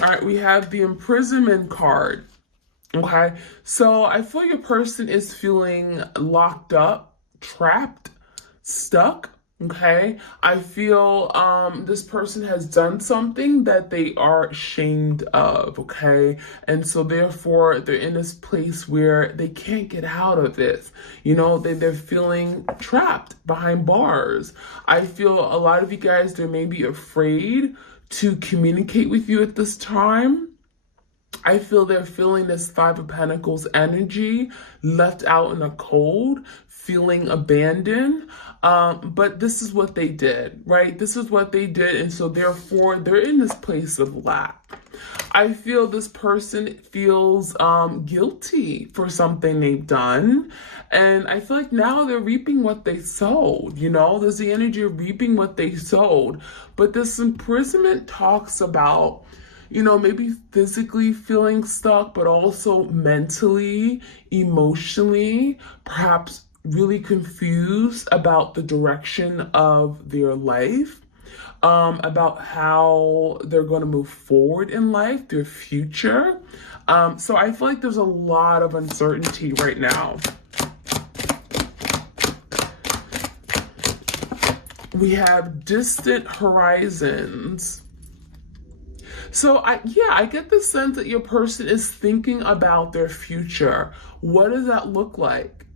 All right, we have the imprisonment card. Okay, so I feel your person is feeling locked up, trapped, stuck. Okay, I feel this person has done something that they are ashamed of. Okay, and so therefore they're in this place where they can't get out of this. They're feeling trapped behind bars. I feel a lot of you guys, they may be afraid to communicate with you at this time. I feel they're feeling this Five of Pentacles energy, left out in the cold, feeling abandoned. But this is what they did, right? This is what they did. And so therefore, they're in this place of lack. I feel this person feels guilty for something they've done. And I feel like now they're reaping what they sowed. There's the energy of reaping what they sowed. But this imprisonment talks about maybe physically feeling stuck, but also mentally, emotionally, perhaps really confused about the direction of their life, about how they're going to move forward in life, their future. So I feel like there's a lot of uncertainty right now. We have distant horizons. So I get the sense that your person is thinking about their future. What does that look like?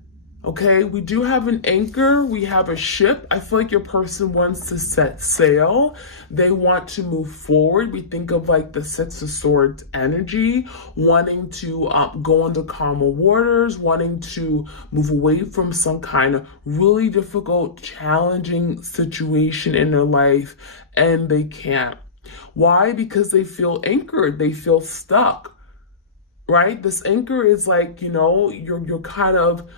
Okay, we do have an anchor, we have a ship. I feel like your person wants to set sail. They want to move forward. We think of like the Six of Swords energy, wanting to go into calmer waters, wanting to move away from some kind of really difficult, challenging situation in their life, and they can't. Why? Because they feel anchored, they feel stuck, right? This anchor is like, you're kind of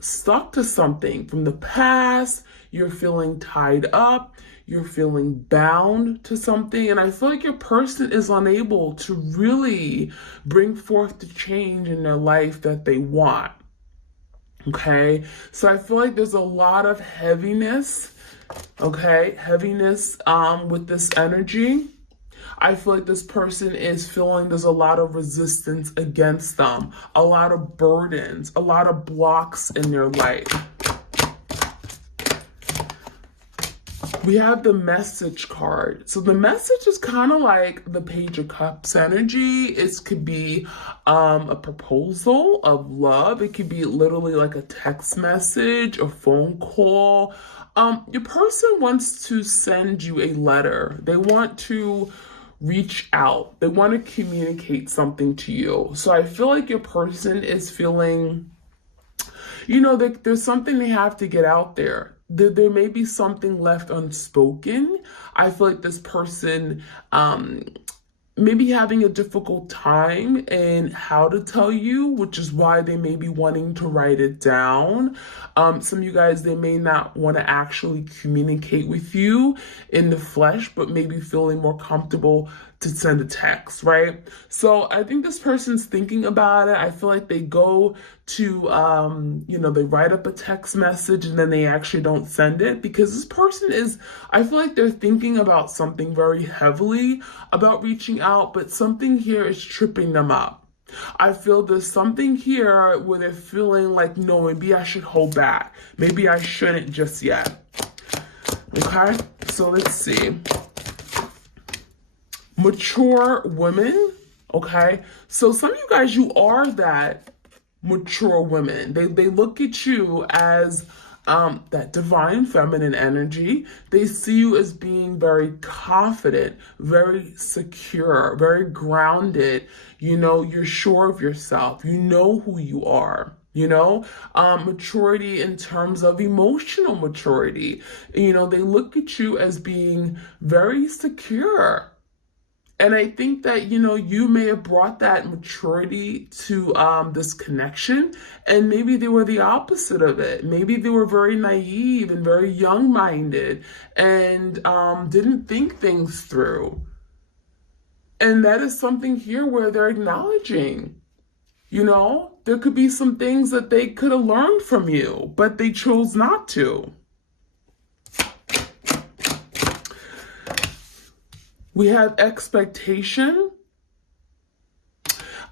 stuck to something from the past. You're feeling tied up, you're feeling bound to something, and I feel like your person is unable to really bring forth the change in their life that they want. Okay, so I feel like there's a lot of heaviness. Okay, heaviness with this energy. I feel like this person is feeling there's a lot of resistance against them, a lot of burdens, a lot of blocks in their life. We have the message card. So the message is kind of like the Page of Cups energy. It could be a proposal of love. It could be literally like a text message, a phone call. Your person wants to send you a letter. They want to reach out. They want to communicate something to you. So I feel like your person is feeling, there's something they have to get out there. There may be something left unspoken. I feel like this person maybe having a difficult time in how to tell you, which is why they may be wanting to write it down. Some of you guys, they may not want to actually communicate with you in the flesh, but maybe feeling more comfortable to send a text, right? So I think this person's thinking about it. I feel like they go to, they write up a text message and then they actually don't send it because this person is, I feel like they're thinking about something very heavily about reaching out, but something here is tripping them up. I feel there's something here where they're feeling like, no, maybe I should hold back. Maybe I shouldn't just yet. Okay, so let's see. Mature women, okay? So some of you guys, you are that mature women. They look at you as that divine feminine energy. They see you as being very confident, very secure, very grounded. You're sure of yourself. You know who you are. Maturity in terms of emotional maturity. They look at you as being very secure. And I think that, you may have brought that maturity to this connection, and maybe they were the opposite of it. Maybe they were very naive and very young-minded and didn't think things through. And that is something here where they're acknowledging, there could be some things that they could have learned from you, but they chose not to. We have expectation.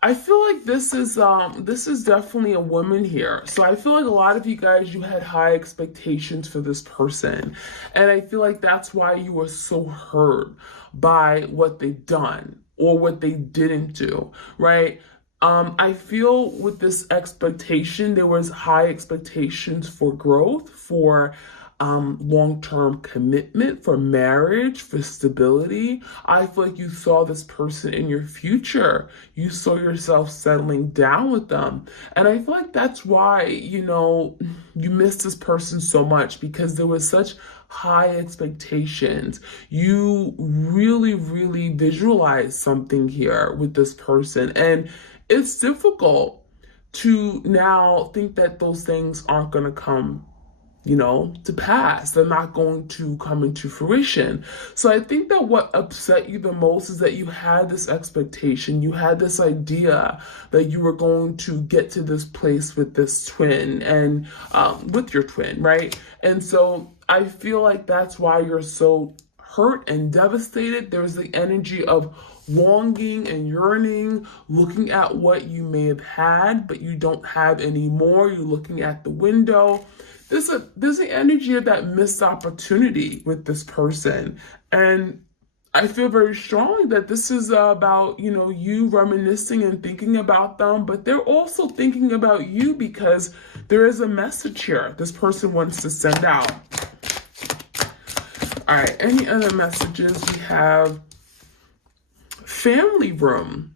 I feel like this is definitely a woman here. So I feel like a lot of you guys, you had high expectations for this person. And I feel like that's why you were so hurt by what they've done or what they didn't do, right? I feel with this expectation, there was high expectations for growth, for long-term commitment, for marriage, for stability. I feel like you saw this person in your future. You saw yourself settling down with them. And I feel like that's why, you missed this person so much, because there was such high expectations. You really, really visualized something here with this person. And it's difficult to now think that those things aren't going to come to pass. They're not going to come into fruition. So I think that what upset you the most is that you had this expectation, you had this idea that you were going to get to this place with this twin and with your twin, right? And so I feel like that's why you're so hurt and devastated. There's the energy of longing and yearning, looking at what you may have had, but you don't have anymore. You're looking at the window. There's the energy of that missed opportunity with this person. And I feel very strongly that this is about, you reminiscing and thinking about them, but they're also thinking about you, because there is a message here this person wants to send out. All right, any other messages? We have family room.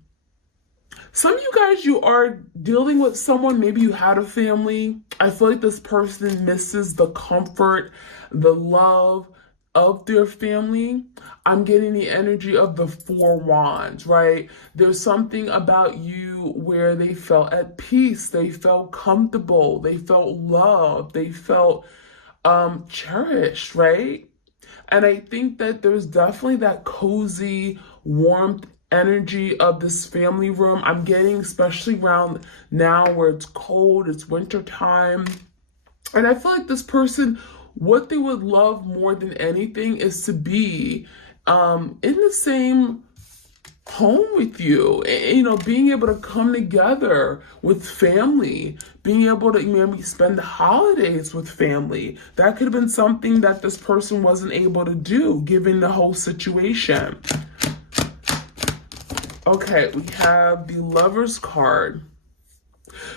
Some of you guys, you are dealing with someone, maybe you had a family. I feel like this person misses the comfort, the love of their family. I'm getting the energy of the Four Wands, right? There's something about you where they felt at peace, they felt comfortable, they felt loved, they felt cherished, right? And I think that there's definitely that cozy warmth energy of this family room. I'm getting, especially around now where it's cold, it's winter time. And I feel like this person, what they would love more than anything is to be in the same home with you, being able to come together with family, being able to maybe spend the holidays with family. That could have been something that this person wasn't able to do given the whole situation. Okay, we have the Lovers card.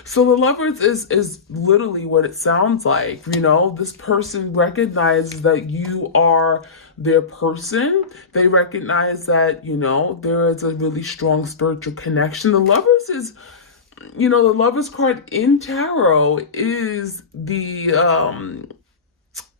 So the Lovers is literally what it sounds like. This person recognizes that you are their person. They recognize that, there is a really strong spiritual connection. The Lovers is, the Lovers card in tarot is the,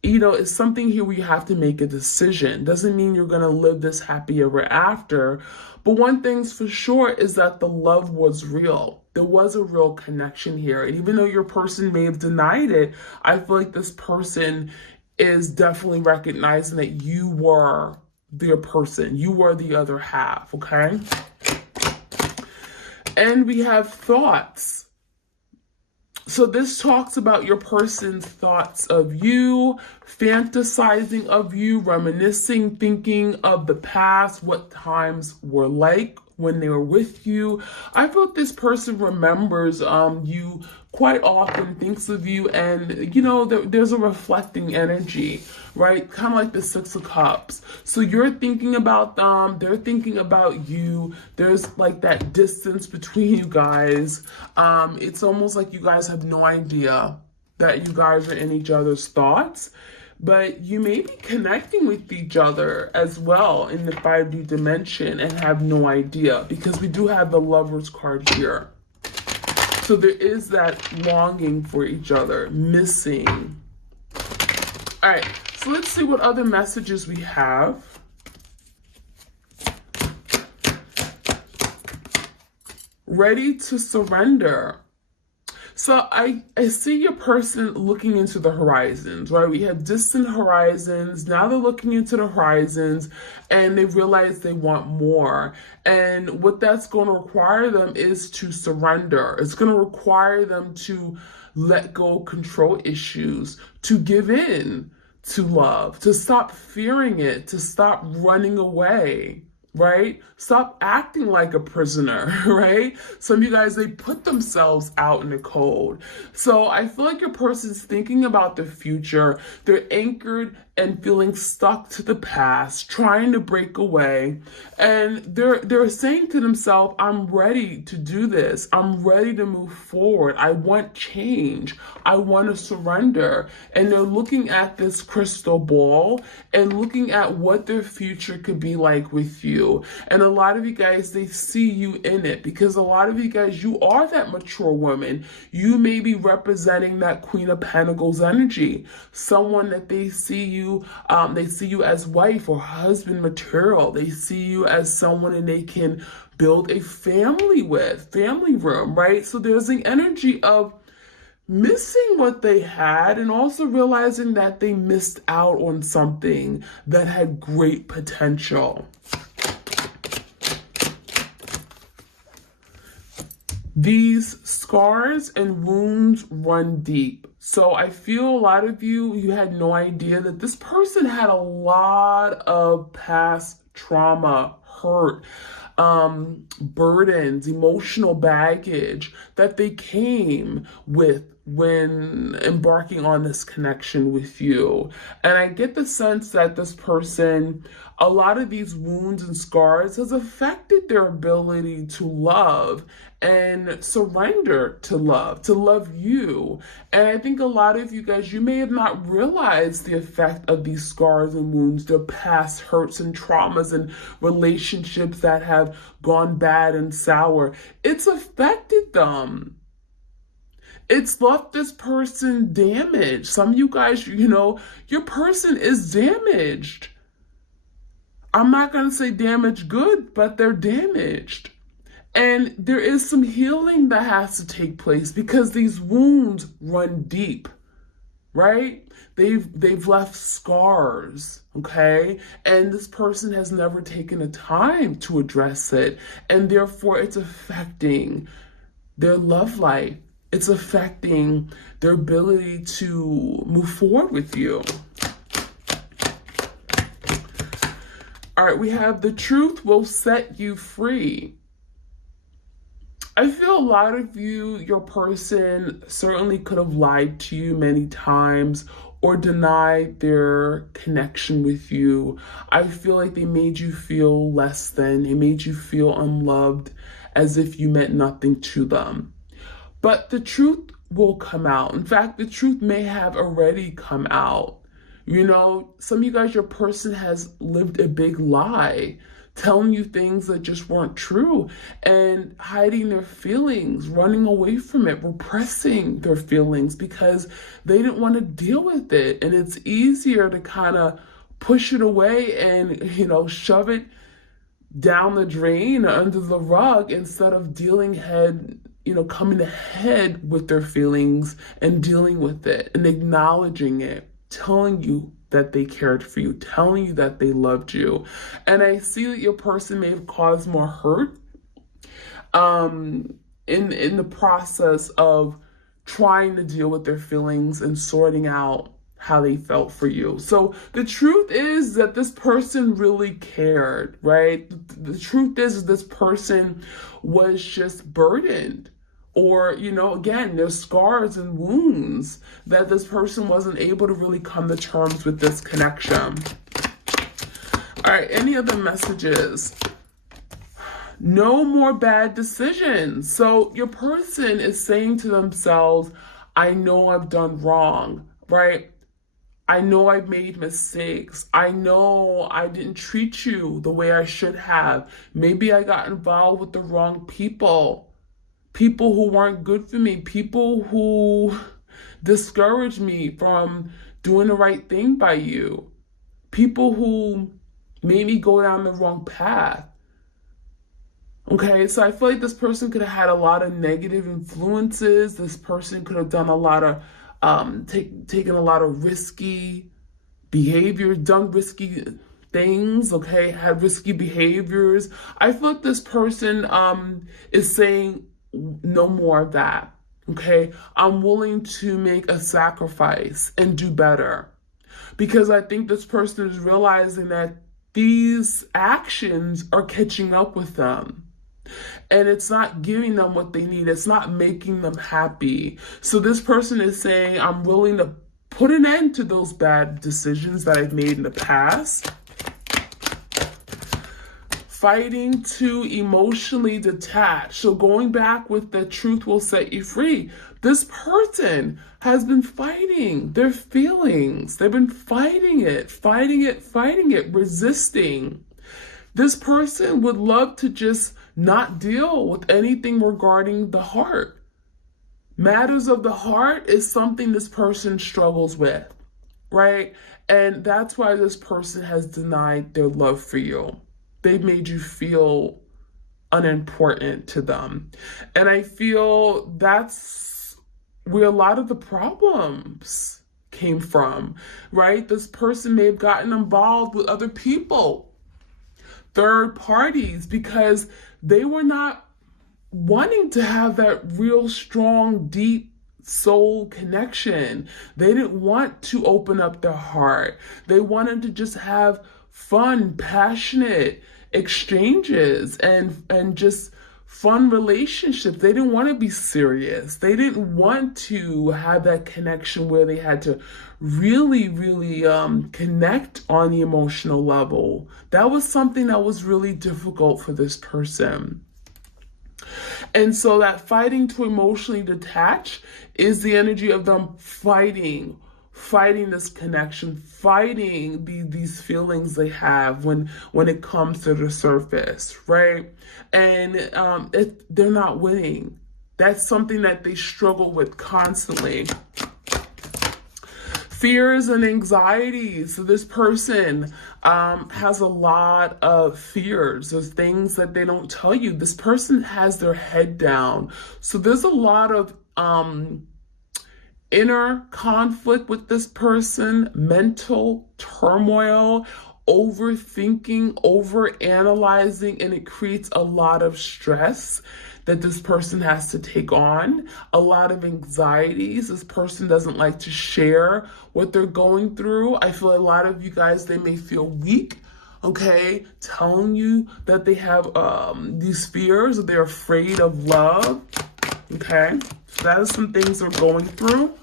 it's something here where you have to make a decision. Doesn't mean you're going to live this happy ever after. But one thing's for sure is that the love was real. There was a real connection here. And even though your person may have denied it, I feel like this person is definitely recognizing that you were their person. You were the other half, okay? And we have thoughts. So this talks about your person's thoughts of you, fantasizing of you, reminiscing, thinking of the past, what times were like when they were with you. I feel like this person remembers you quite often, thinks of you, and there's a reflecting energy, right? Kind of like the Six of Cups. So you're thinking about them, they're thinking about you. There's like that distance between you guys. It's almost like you guys have no idea that you guys are in each other's thoughts, but you may be connecting with each other as well in the 5D dimension and have no idea, because we do have the Lovers card here. So there is that longing for each other, missing. All right, so let's see what other messages we have. Ready to surrender. So I see your person looking into the horizons, right? We have distant horizons. Now they're looking into the horizons and they realize they want more. And what that's going to require them is to surrender. It's going to require them to let go of control issues, to give in to love, to stop fearing it, to stop running away, right? Stop acting like a prisoner, right? Some of you guys, they put themselves out in the cold. So I feel like your person's thinking about the future. They're anchored and feeling stuck to the past, trying to break away. And they're saying to themselves, I'm ready to do this. I'm ready to move forward. I want change. I want to surrender. And they're looking at this crystal ball and looking at what their future could be like with you. And a lot of you guys, they see you in it, because a lot of you guys, you are that mature woman. You may be representing that Queen of Pentacles energy, someone that they see you as wife or husband material. They see you as someone and they can build a family with, family room, right? So there's the energy of missing what they had and also realizing that they missed out on something that had great potential. These scars and wounds run deep. So I feel a lot of you had no idea that this person had a lot of past trauma, hurt, burdens, emotional baggage that they came with when embarking on this connection with you. And I get the sense that this person, a lot of these wounds and scars has affected their ability to love and surrender to love you. And I think a lot of you guys, you may have not realized the effect of these scars and wounds, their past hurts and traumas and relationships that have gone bad and sour. It's affected them. It's left this person damaged. Some of you guys, your person is damaged. I'm not going to say damaged good, but they're damaged. And there is some healing that has to take place because these wounds run deep, right? They've left scars, okay? And this person has never taken the time to address it. And therefore, it's affecting their love life. It's affecting their ability to move forward with you. All right, we have the truth will set you free. I feel a lot of you, your person certainly could have lied to you many times or denied their connection with you. I feel like they made you feel less than. They made you feel unloved, as if you meant nothing to them. But the truth will come out. In fact, the truth may have already come out. Some of you guys, your person has lived a big lie, telling you things that just weren't true and hiding their feelings, running away from it, repressing their feelings because they didn't want to deal with it. And it's easier to kind of push it away and, shove it down the drain under the rug instead of coming ahead with their feelings and dealing with it and acknowledging it, telling you that they cared for you, telling you that they loved you. And I see that your person may have caused more hurt in the process of trying to deal with their feelings and sorting out how they felt for you. So the truth is that this person really cared, right? The truth is this person was just burdened. Or, again, there's scars and wounds that this person wasn't able to really come to terms with this connection. All right, any other messages? No more bad decisions. So your person is saying to themselves, I know I've done wrong, right? I know I've made mistakes. I know I didn't treat you the way I should have. Maybe I got involved with the wrong people who weren't good for me, people who discouraged me from doing the right thing by you, people who made me go down the wrong path. Okay, so I feel like this person could have had a lot of negative influences. This person could have done a lot of, taken a lot of risky behavior, done risky things, okay, had risky behaviors. I feel like this person is saying, no more of that, okay? I'm willing to make a sacrifice and do better. Because I think this person is realizing that these actions are catching up with them. And it's not giving them what they need. It's not making them happy. So this person is saying, I'm willing to put an end to those bad decisions that I've made in the past. Fighting to emotionally detach. So going back with the truth will set you free. This person has been fighting their feelings. They've been fighting it, resisting. This person would love to just not deal with anything regarding the heart. Matters of the heart is something this person struggles with, right? And that's why this person has denied their love for you. They've made you feel unimportant to them. And I feel that's where a lot of the problems came from, right? This person may have gotten involved with other people, third parties, because they were not wanting to have that real strong, deep soul connection. They didn't want to open up their heart. They wanted to just have fun, passionate exchanges and just fun relationships. They didn't want to be serious. They didn't want to have that connection where they had to really connect on the emotional level. That was something that was really difficult for this person. And so that fighting to emotionally detach is the energy of them fighting this connection, fighting these feelings they have when it comes to the surface, right? And they're not winning. That's something that they struggle with constantly. Fears and anxieties. So this person has a lot of fears. There's things that they don't tell you. This person has their head down. So there's a lot of inner conflict with this person, mental turmoil, overthinking, overanalyzing, and it creates a lot of stress that this person has to take on, a lot of anxieties. This person doesn't like to share what they're going through. I feel a lot of you guys, they may feel weak, okay, telling you that they have these fears, or they're afraid of love, okay? So that is some things they're going through.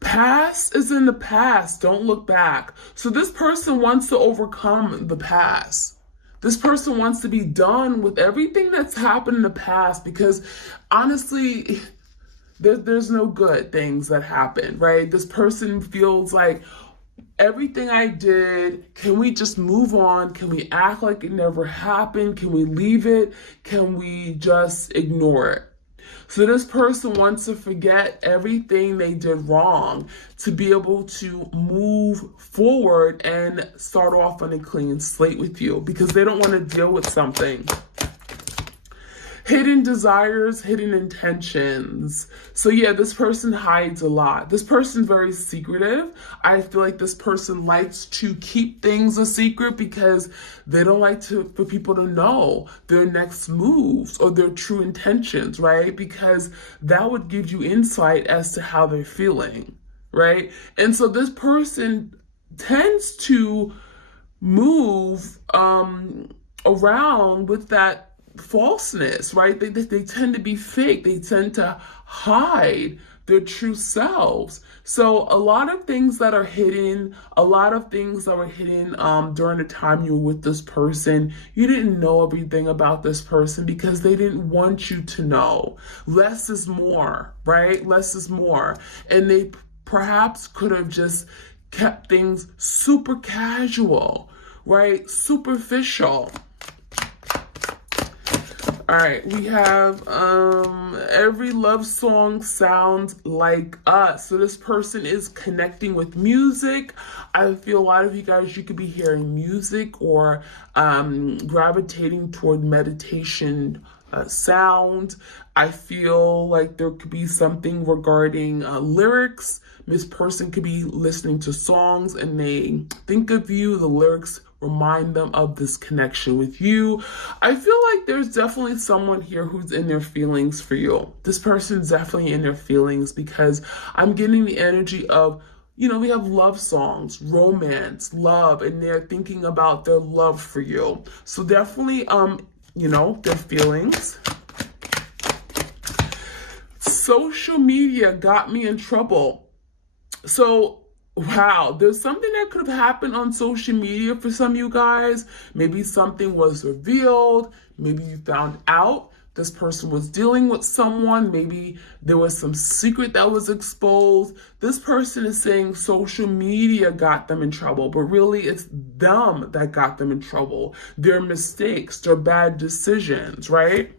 Past is in the past. Don't look back. So this person wants to overcome the past. This person wants to be done with everything that's happened in the past, because honestly, there's no good things that happen, right? This person feels like everything I did, can we just move on? Can we act like it never happened? Can we leave it? Can we just ignore it? So this person wants to forget everything they did wrong to be able to move forward and start off on a clean slate with you, because they don't want to deal with something. Hidden desires, hidden intentions. So yeah, this person hides a lot. This person's very secretive. I feel like this person likes to keep things a secret because they don't like for people to know their next moves or their true intentions, right? Because that would give you insight as to how they're feeling, right? And so this person tends to move around with that falseness, right? They tend to be fake. They tend to hide their true selves. So a lot of things that are hidden, during the time you were with this person, you didn't know everything about this person because they didn't want you to know. Less is more, right? Less is more. And they perhaps could have just kept things super casual, right? Superficial. All right, we have every love song sounds like us. So this person is connecting with music. I feel a lot of you guys, you could be hearing music or gravitating toward meditation sound. I feel like there could be something regarding lyrics. This person could be listening to songs and they think of you, the lyrics remind them of this connection with you. I feel like there's definitely someone here who's in their feelings for you. This person's definitely in their feelings because I'm getting the energy of we have love songs, romance, love, and they're thinking about their love for you. So definitely, their feelings. Social media got me in trouble. So, wow, there's something that could have happened on social media for some of you guys. Maybe something was revealed. Maybe you found out this person was dealing with someone. Maybe there was some secret that was exposed. This person is saying social media got them in trouble, but really it's them that got them in trouble. Their mistakes, their bad decisions, right?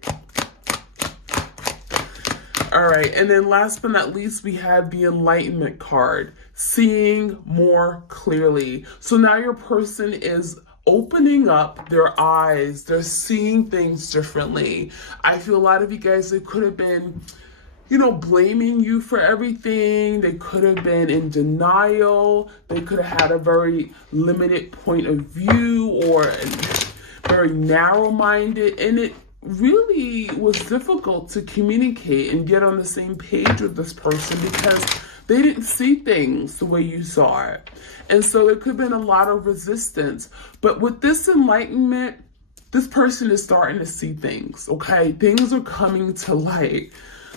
All right, and then last but not least, we have the Enlightenment card, seeing more clearly. So now your person is opening up their eyes. They're seeing things differently. I feel a lot of you guys, they could have been, blaming you for everything. They could have been in denial. They could have had a very limited point of view or very narrow-minded, and it really was difficult to communicate and get on the same page with this person because they didn't see things the way you saw it. And so there could have been a lot of resistance. But with this enlightenment, this person is starting to see things, okay? Things are coming to light.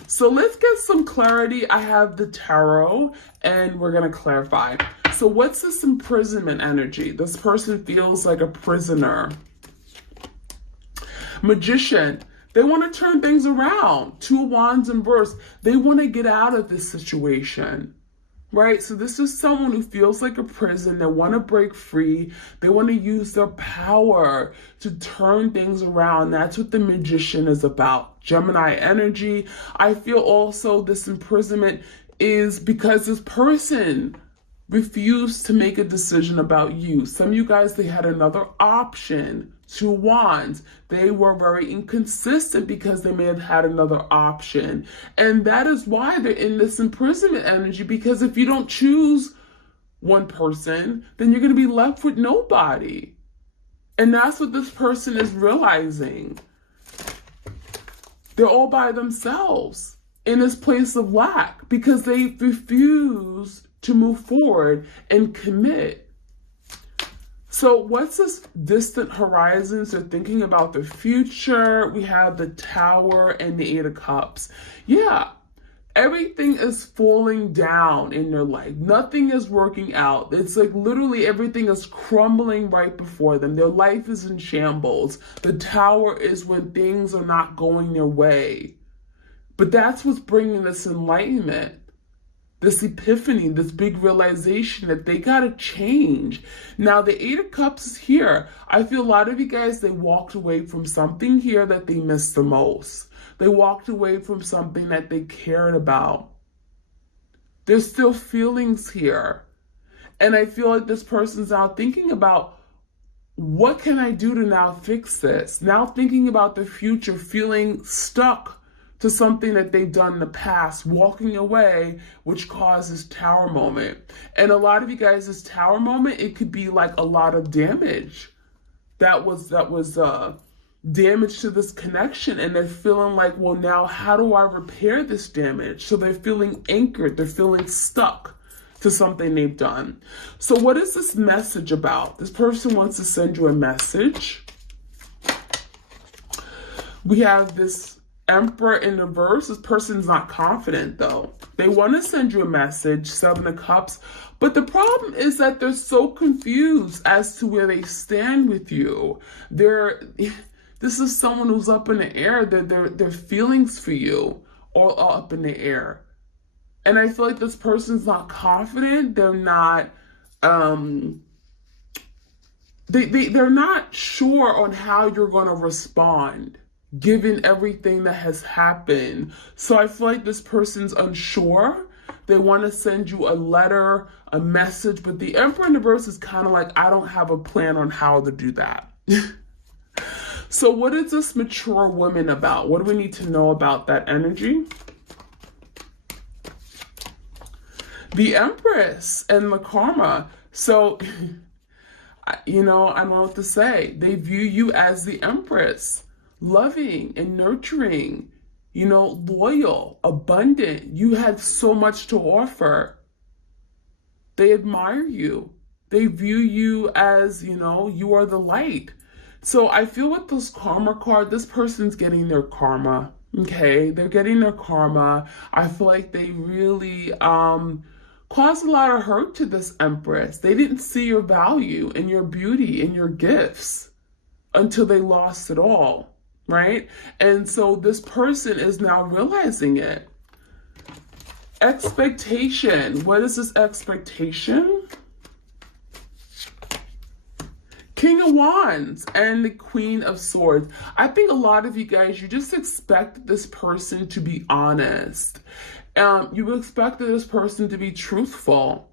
So let's get some clarity. I have the tarot and we're going to clarify. So what's this imprisonment energy? This person feels like a prisoner. Magician, they want to turn things around. 2 of Wands in reverse. They want to get out of this situation, right? So this is someone who feels like a prison. They want to break free. They want to use their power to turn things around. That's what the Magician is about. Gemini energy. I feel also this imprisonment is because this person refused to make a decision about you. Some of you guys, they had another option. 2 Wands, they were very inconsistent because they may have had another option. And that is why they're in this imprisonment energy, because if you don't choose one person, then you're going to be left with nobody. And that's what this person is realizing. They're all by themselves in this place of lack because they refuse to move forward and commit. So what's this distant horizons? They're thinking about the future. We have the Tower and the 8 of Cups. Yeah, everything is falling down in their life. Nothing is working out. It's like literally everything is crumbling right before them. Their life is in shambles. The Tower is when things are not going their way. But that's what's bringing this enlightenment. This epiphany, this big realization that they got to change. Now, the 8 of Cups is here. I feel a lot of you guys, they walked away from something here that they missed the most. They walked away from something that they cared about. There's still feelings here. And I feel like this person's now thinking about, what can I do to now fix this? Now thinking about the future, feeling stuck to something that they've done in the past, walking away, which causes Tower moment. And a lot of you guys, this Tower moment, it could be like a lot of damage that was damage to this connection. And they're feeling like, well, now how do I repair this damage? So they're feeling anchored, they're feeling stuck to something they've done. So what is this message about? This person wants to send you a message. We have this Emperor in reverse. This person's not confident though. They want to send you a message, 7 of Cups, but the problem is that they're so confused as to where they stand with you. This is someone who's up in the air. Their feelings for you are up in the air. And I feel like this person's not confident. They're not they're not sure on how you're going to respond, given everything that has happened. So I feel like this person's unsure. They want to send you a letter, a message, but the Emperor in reverse is kind of like, I don't have a plan on how to do that. So what is this mature woman about? What do we need to know about that energy? The Empress and the Karma. So, I don't know what to say. They view you as the Empress. Loving and nurturing, loyal, abundant. You had so much to offer. They admire you. They view you as, you are the light. So I feel with this karma card, this person's getting their karma. Okay, they're getting their karma. I feel like they really caused a lot of hurt to this Empress. They didn't see your value and your beauty and your gifts until they lost it all, right? And so this person is now realizing it. Expectation. What is this expectation? King of Wands and the Queen of Swords. I think a lot of you guys, you just expect this person to be honest. You expected this person to be truthful.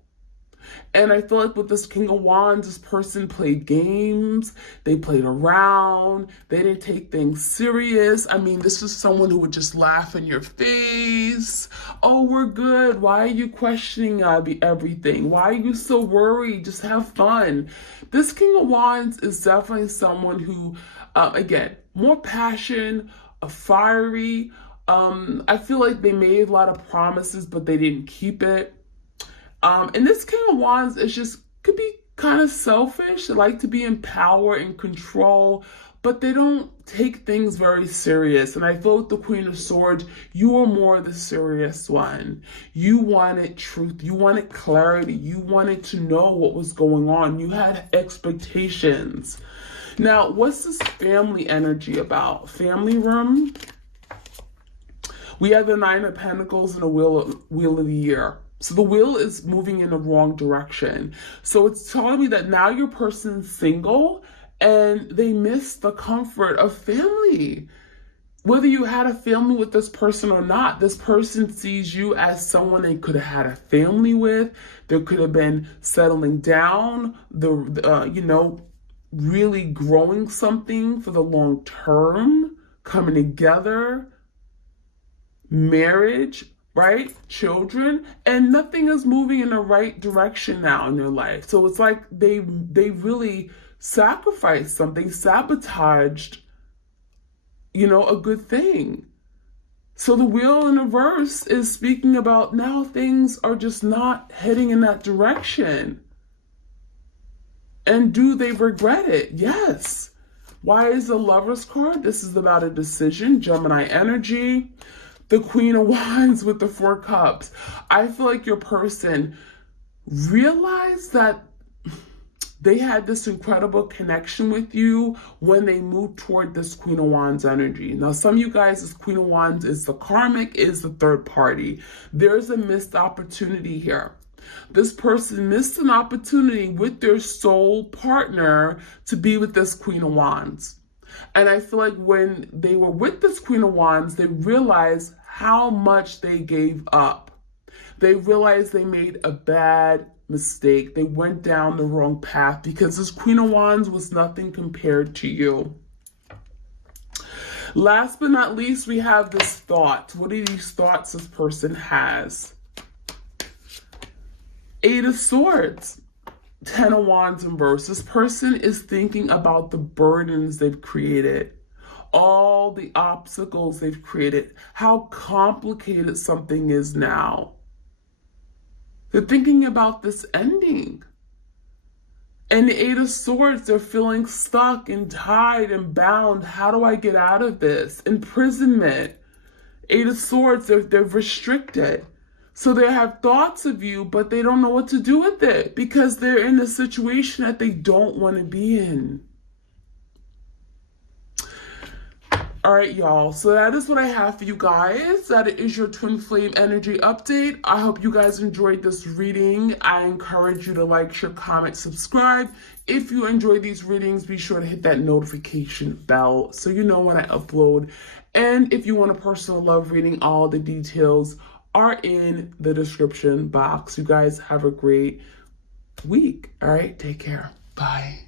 And I feel like with this King of Wands, this person played games. They played around. They didn't take things serious. I mean, this is someone who would just laugh in your face. Oh, we're good. Why are you questioning everything? Why are you so worried? Just have fun. This King of Wands is definitely someone who, again, more passion, fiery. I feel like they made a lot of promises, but they didn't keep it. And this King of Wands is just, could be kind of selfish. They like to be in power and control, but they don't take things very serious. And I feel with the Queen of Swords, you are more the serious one. You wanted truth. You wanted clarity. You wanted to know what was going on. You had expectations. Now, what's this family energy about? Family room. We have the Nine of Pentacles and a Wheel of the Year. So the wheel is moving in the wrong direction. So it's telling me that now your person's single and they miss the comfort of family. Whether you had a family with this person or not, this person sees you as someone they could have had a family with. There could have been settling down, really growing something for the long term, coming together, marriage, right? Children, and nothing is moving in the right direction now in their life. So it's like they really sacrificed something, sabotaged, a good thing. So the wheel in reverse is speaking about now things are just not heading in that direction. And do they regret it? Yes. Why is the Lover's card? This is about a decision, Gemini energy. The Queen of Wands with the Four Cups. I feel like your person realized that they had this incredible connection with you when they moved toward this Queen of Wands energy. Now, some of you guys, this Queen of Wands is the karmic, is the third party. There's a missed opportunity here. This person missed an opportunity with their soul partner to be with this Queen of Wands. And I feel like when they were with this Queen of Wands, they realized how much they gave up. They realized they made a bad mistake. They went down the wrong path because this Queen of Wands was nothing compared to you. Last but not least, we have this thought. What are these thoughts this person has? Eight of Swords. 10 of Wands in reverse. This person is thinking about the burdens they've created, all the obstacles they've created, how complicated something is now. They're thinking about this ending. And the Eight of Swords, they're feeling stuck and tied and bound. How do I get out of this? Imprisonment. Eight of Swords, they're restricted. So they have thoughts of you, but they don't know what to do with it because they're in a situation that they don't want to be in. All right, y'all. So that is what I have for you guys. That is your twin flame energy update. I hope you guys enjoyed this reading. I encourage you to like, share, comment, subscribe. If you enjoy these readings, be sure to hit that notification bell so you know when I upload. And if you want a personal love reading, all the details are in the description box. You guys have a great week. All right, take care. Bye.